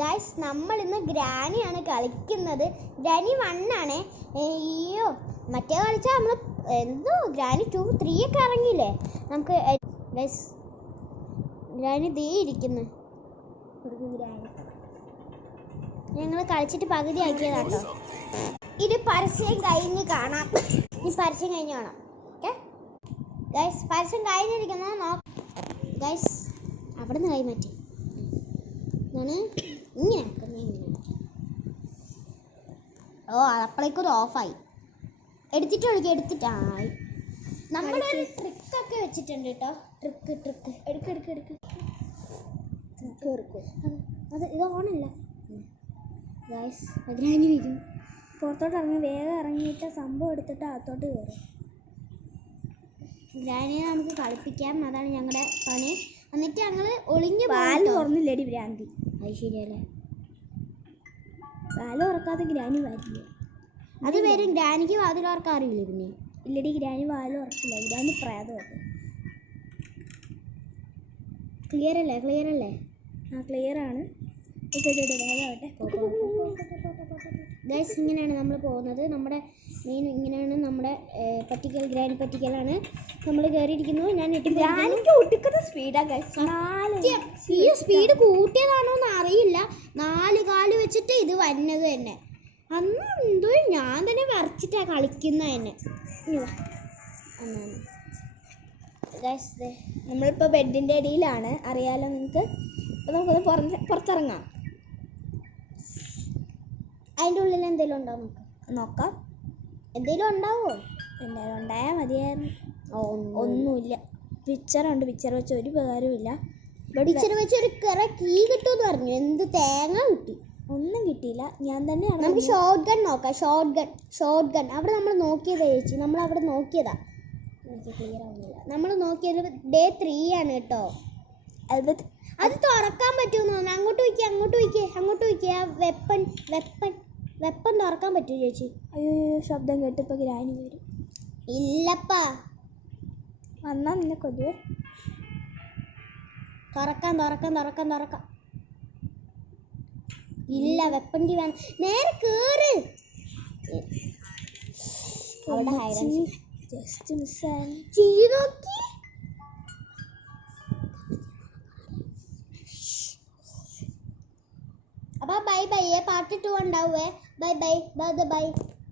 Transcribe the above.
Guys നമ്മൾ ഇന്ന് ഗ്രാനിയാണ് കളിക്കുന്നത്. ഗ്രാനി 1 ആണ്. അയ്യോ മറ്റേ കളിച്ചാൽ നമ്മൾ എന്തോ ഗ്രാനി 2, 3 ഒക്കെ ഇറങ്ങിയില്ലേ. നമുക്ക് ഗൈസ് ഗ്രാനി ദേ ഇരിക്കുന്നു. ഞങ്ങൾ കളിച്ചിട്ട് പകുതി ആക്കിയതാട്ടോ. ഇത് പരസ്യം കഴിഞ്ഞ് കാണാം. ഈ പരസ്യം കഴിഞ്ഞ് കാണാം. ഓക്കെ ഗൈസ്, പരസ്യം കഴിഞ്ഞിരിക്കുന്നു. ഗൈസ് അവിടെ നിന്ന് കൈമാറ്റി ഇങ്ങനെ ഓ അപ്പോഴേക്കും ഓഫായി. എടുത്തിട്ട് വിളിക്കുക. എടുത്തിട്ടായി നമ്മളൊരു ട്രിക്കൊക്കെ വെച്ചിട്ടുണ്ട് കേട്ടോ. ട്രിക്ക് എടുക്ക് അത് ഇത് ഓണല്ല ഗൈസ്. ഗ്രാനി വരും. പുറത്തോട്ട് ഇറങ്ങി വേഗം ഇറങ്ങിയിട്ട് സംഭവം എടുത്തിട്ട് അകത്തോട്ട് കയറും. ഗ്രാനിയെ നമുക്ക് കളിപ്പിക്കാം. അതാണ് ഞങ്ങളുടെ പണി. എന്നിട്ട് ഞങ്ങൾ ഒളിഞ്ഞു പാല് തുറന്നില്ലടി ഭ്രാന്തി. അത് ശരിയല്ലേ, പാല് തുറക്കാതെ ഗ്രാനി വരില്ല. അത് വരും. ഗ്രാനിക്ക് വാതിൽ തുറക്കാൻ അറിയില്ല. പിന്നെ ഇല്ലടി ഗ്രാനി വാല് തുറക്കില്ല. ഗ്രാനി പ്രേതമൊക്കെ. ക്ലിയർ അല്ലേ? ആ ക്ലിയർ ആണ്. വേഗമാവട്ടെ ഗൈസ്. ഇങ്ങനെയാണ് നമ്മൾ പോകുന്നത്. നമ്മുടെ മെയിൻ ഇങ്ങനെയാണ്. നമ്മുടെ ഗ്രാനി പറ്റിക്കലാണ്. നമ്മൾ കയറിയിരിക്കുന്നു. ഞാൻ ഗ്രാനിക്ക് ഒടുക്കുന്ന സ്പീഡാണ് ഗൈസ്. ഈ സ്പീഡ് കൂട്ടിയതാണോ എന്ന് അറിയില്ല. 4 കാല് വെച്ചിട്ട് ഇത് വന്നത് തന്നെ. അന്ന് എന്തോ ഞാൻ തന്നെ വരച്ചിട്ടാണ് കളിക്കുന്ന തന്നെ. നമ്മളിപ്പോൾ ബെഡിൻ്റെ അടിയിലാണ്, അറിയാലോ നിങ്ങൾക്ക്. അപ്പോൾ നമുക്കൊന്ന് പുറത്തിറങ്ങാം. അതിൻ്റെ ഉള്ളിൽ എന്തെങ്കിലും ഉണ്ടോ നോക്കാം. എന്തെങ്കിലും ഉണ്ടാവോ? എന്തായാലും ഉണ്ടായാൽ മതിയായിരുന്നു. ഒന്നുമില്ല. പിക്ചറുണ്ട്. പിക്ചർ വെച്ച് ഒരു ഉപകാരമില്ല. പിക്ചർ വെച്ച് ഒരു കീ കിട്ടുമെന്ന് പറഞ്ഞു. എന്ത് തേങ്ങ കിട്ടി? ഒന്നും കിട്ടിയില്ല. ഞാൻ തന്നെയാണ്. നമുക്ക് ഷോർട്ട് ഗൺ നോക്കാം. ഷോർട്ട് ഗൺ അവിടെ നമ്മൾ നോക്കിയതാ ചേച്ചി. നമ്മൾ അവിടെ നോക്കിയതാ. ക്ലിയർ ആവുന്നില്ല. നമ്മൾ നോക്കിയത് ഡേ 3 ആണ് കേട്ടോ. അത് തുറക്കാൻ പറ്റുമെന്ന് തോന്നുന്നു. അങ്ങോട്ട് വയ്ക്കുക. വെപ്പൺ തുറക്കാൻ പറ്റുമോ ചേച്ചി? അയ്യോ ശബ്ദം കേട്ടിപ്പോൾ ഗ്രാനി വരും. ഇല്ലപ്പാ, വന്നാൽ നിന്നെ കൊതുവേ. തുറക്കാം. ഇല്ല, വെപ്പണ്ടി വേണം. നേരെ കേറ്. ജസ്റ്റ് മിസ്സായി. നോക്കി. അപ്പോൾ ബൈ. പാർട്ട് 2 ഉണ്ടാവുമേ. ബൈ.